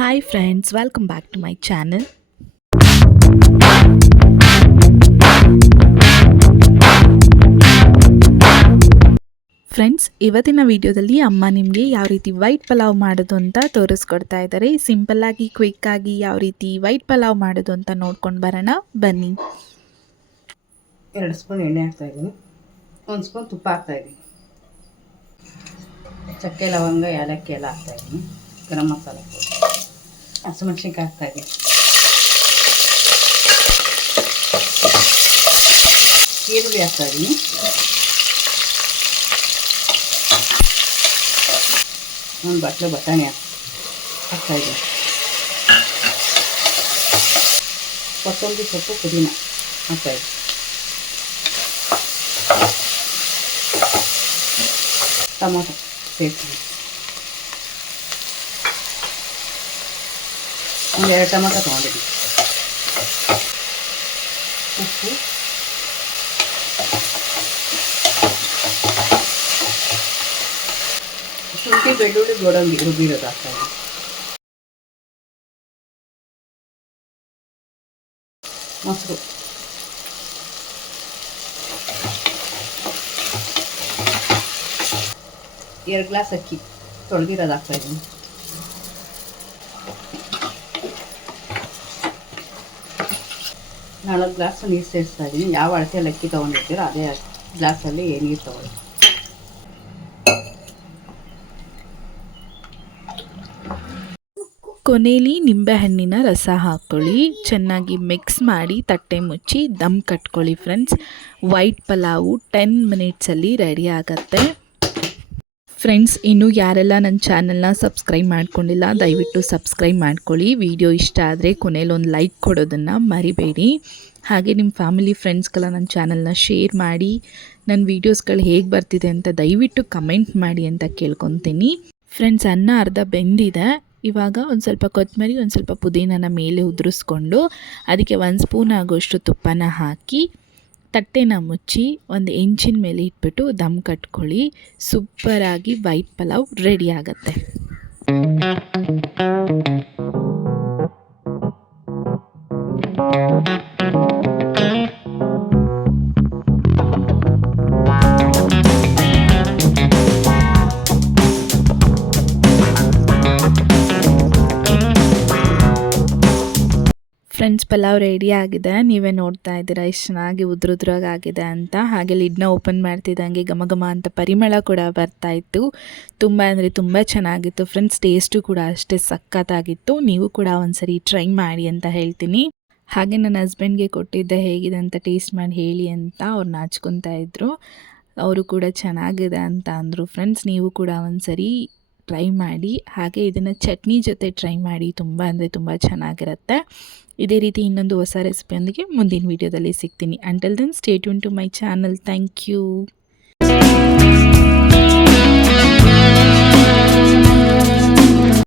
Hi friends, welcome back to my channel. Friends, ಇವತ್ತಿನ ವಿಡಿಯೋದಲ್ಲಿ ಅಮ್ಮ ನಿಮಗೆ ಯಾವ ರೀತಿ ವೈಟ್ ಪಲಾವ್ ಮಾಡೋದು ಅಂತ ತೋರಿಸ್ಕೊಡ್ತಾ ಇದ್ದಾರೆ. ಸಿಂಪಲ್ಲಾಗಿ ಕ್ವಿಕ್ಕಾಗಿ ಯಾವ ರೀತಿ ವೈಟ್ ಪಲಾವ್ ಮಾಡೋದು ಅಂತ ನೋಡ್ಕೊಂಡು ಬರೋಣ ಬನ್ನಿ. 2 ಸ್ಪೂನ್ ಎಣ್ಣೆ ಹಾಕ್ತಾಯಿದ್ದೀನಿ. 1 ಸ್ಪೂನ್ ತುಪ್ಪ ಹಾಕ್ತಾಯಿದ್ದೀನಿ. ಚಕ್ಕೆ ಲವಂಗ ಏಲಕ್ಕಿ ಎಲ್ಲ ಹಾಕ್ತಾಯಿದ್ದೀನಿ. ಗರಂ ಮಸಾಲೆ ಪುಡಿ, ಹಸಿಮೆಣ್ಸಿನ್ಕಾಯಿ ಹಾಕ್ತಾಯಿದ್ದೀನಿ. ಈರುಳ್ಳಿ ಹಾಕ್ತಾಯಿದ್ದೀನಿ. ಒಂದು ಬಟ್ಲು ಬಟಾಣಿ ಹಾಕ್ತಾಯಿದ್ದೀನಿ. ಕೊತ್ತಂಬರಿ ಸೊಪ್ಪು, ಪುದೀನ ಹಾಕ್ತಾಯಿದ್ದೀನಿ. ಟೊಮೊಟೊ ಸೇರಿಸಿ ಒಂದು 2 ಟೊಮೊಟೊ ತೊಗೊಂಡಿದ್ದೀನಿ. ಉಪ್ಪು, ಶುಂಠಿ ಬೆಳ್ಳುಳ್ಳಿ ಗೋಡಂಬಿ ರುಬ್ಬಿರೋದು ಹಾಕ್ತಾಯಿದ್ದೀನಿ. ಮೊಸರು, 2 ಗ್ಲಾಸ್ ಅಕ್ಕಿ ತೊಳೆದಿರೋದು ಹಾಕ್ತಾಯಿದ್ದೀನಿ. 4 ಗ್ಲಾಸ್ ನೀರು ಸೇರಿಸ್ತಾ ಇದ್ದೀನಿ. ಯಾವ ಅಳತೆಯಲ್ಲಿ ಅಕ್ಕಿ ತೊಗೊಂಡಿರ್ತೀರೋ ಅದೇ ಗ್ಲಾಸಲ್ಲಿ ನೀರು ತೊಗೊಳ್ಳಿ. ಕೊನೆಯಲ್ಲಿ ನಿಂಬೆಹಣ್ಣಿನ ರಸ ಹಾಕ್ಕೊಳ್ಳಿ. ಚೆನ್ನಾಗಿ ಮಿಕ್ಸ್ ಮಾಡಿ ತಟ್ಟೆ ಮುಚ್ಚಿ ದಮ್ ಕಟ್ಕೊಳ್ಳಿ ಫ್ರೆಂಡ್ಸ್. ವೈಟ್ ಪಲಾವು 10 ಮಿನಿಟ್ಸಲ್ಲಿ ರೆಡಿ ಆಗುತ್ತೆ. ಫ್ರೆಂಡ್ಸ್, ಇನ್ನೂ ಯಾರೆಲ್ಲ ನನ್ನ ಚಾನಲ್ನ ಸಬ್ಸ್ಕ್ರೈಬ್ ಮಾಡ್ಕೊಂಡಿಲ್ಲ ದಯವಿಟ್ಟು ಸಬ್ಸ್ಕ್ರೈಬ್ ಮಾಡ್ಕೊಳ್ಳಿ. ವಿಡಿಯೋ ಇಷ್ಟ ಆದರೆ ಕೊನೆಯಲ್ಲಿ ಒಂದು ಲೈಕ್ ಕೊಡೋದನ್ನು ಮರಿಬೇಡಿ. ಹಾಗೆ ನಿಮ್ಮ ಫ್ಯಾಮಿಲಿ ಫ್ರೆಂಡ್ಸ್ಗೆಲ್ಲ ನನ್ನ ಚಾನಲ್ನ ಶೇರ್ ಮಾಡಿ. ನನ್ನ ವೀಡಿಯೋಸ್ಗಳು ಹೇಗೆ ಬರ್ತಿದೆ ಅಂತ ದಯವಿಟ್ಟು ಕಮೆಂಟ್ ಮಾಡಿ ಅಂತ ಕೇಳ್ಕೊತೀನಿ. ಫ್ರೆಂಡ್ಸ್, ಅನ್ನ ಅರ್ಧ ಬೆಂದಿದೆ. ಇವಾಗ ಒಂದು ಸ್ವಲ್ಪ ಕೊತ್ತಂಬರಿ, ಒಂದು ಸ್ವಲ್ಪ ಪುದೀನನ ಮೇಲೆ ಉದುರಿಸ್ಕೊಂಡು ಅದಕ್ಕೆ 1 ಸ್ಪೂನ್ ಆಗೋಷ್ಟು ತುಪ್ಪನ ಹಾಕಿ ತಟ್ಟೆನ ಮುಚ್ಚಿ 1 ಇಂಚಿನ ಮೇಲೆ ಇಟ್ಬಿಟ್ಟು ದಮ್ ಕಟ್ಕೊಳ್ಳಿ. ಸೂಪರಾಗಿ ವೈಟ್ ಪಲಾವ್ ರೆಡಿ ಆಗುತ್ತೆ. ಫ್ರೆಂಡ್ಸ್, ಪಲಾವ್ ರೆಡಿ ಆಗಿದೆ. ನೀವೇ ನೋಡ್ತಾ ಇದ್ದೀರಾ ಎಷ್ಟು ಚೆನ್ನಾಗಿ ಉದ್ರುದ್ರಾಗಿದೆ ಅಂತ. ಹಾಗೆ ಲಿಡ್ನ ಓಪನ್ ಮಾಡ್ತಿದ್ದಂಗೆ ಘಮ ಘಮ ಅಂತ ಪರಿಮಳ ಕೂಡ ಬರ್ತಾಯಿತ್ತು. ತುಂಬ ಅಂದರೆ ತುಂಬ ಚೆನ್ನಾಗಿತ್ತು ಫ್ರೆಂಡ್ಸ್. ಟೇಸ್ಟು ಕೂಡ ಅಷ್ಟೇ ಸಖತ್ತಾಗಿತ್ತು. ನೀವು ಕೂಡ ಒಂದ್ಸರಿ ಟ್ರೈ ಮಾಡಿ ಅಂತ ಹೇಳ್ತೀನಿ. ಹಾಗೆ ನನ್ನ ಹಸ್ಬೆಂಡ್ಗೆ ಕೊಟ್ಟಿದ್ದೆ ಹೇಗಿದೆ ಅಂತ ಟೇಸ್ಟ್ ಮಾಡಿ ಹೇಳಿ ಅಂತ ಅವ್ರು ನಾಚ್ಕೊತಾ ಇದ್ದರು. ಅವರು ಕೂಡ ಚೆನ್ನಾಗಿದೆ ಅಂತ ಅಂದರು. ಫ್ರೆಂಡ್ಸ್, ನೀವು ಕೂಡ ಒಂದ್ಸರಿ ಟ್ರೈ ಮಾಡಿ. ಹಾಗೆ ಇದನ್ನು ಚಟ್ನಿ ಜೊತೆ ಟ್ರೈ ಮಾಡಿ. ತುಂಬ ಅಂದರೆ ತುಂಬ ಚೆನ್ನಾಗಿರುತ್ತೆ. ಇದೇ ರೀತಿ ಇನ್ನೊಂದು ಹೊಸ ರೆಸಿಪಿಯೊಂದಿಗೆ ಮುಂದಿನ ವೀಡಿಯೋದಲ್ಲಿ ಸಿಗ್ತೀನಿ. Until then stay tune to my channel. Thank you.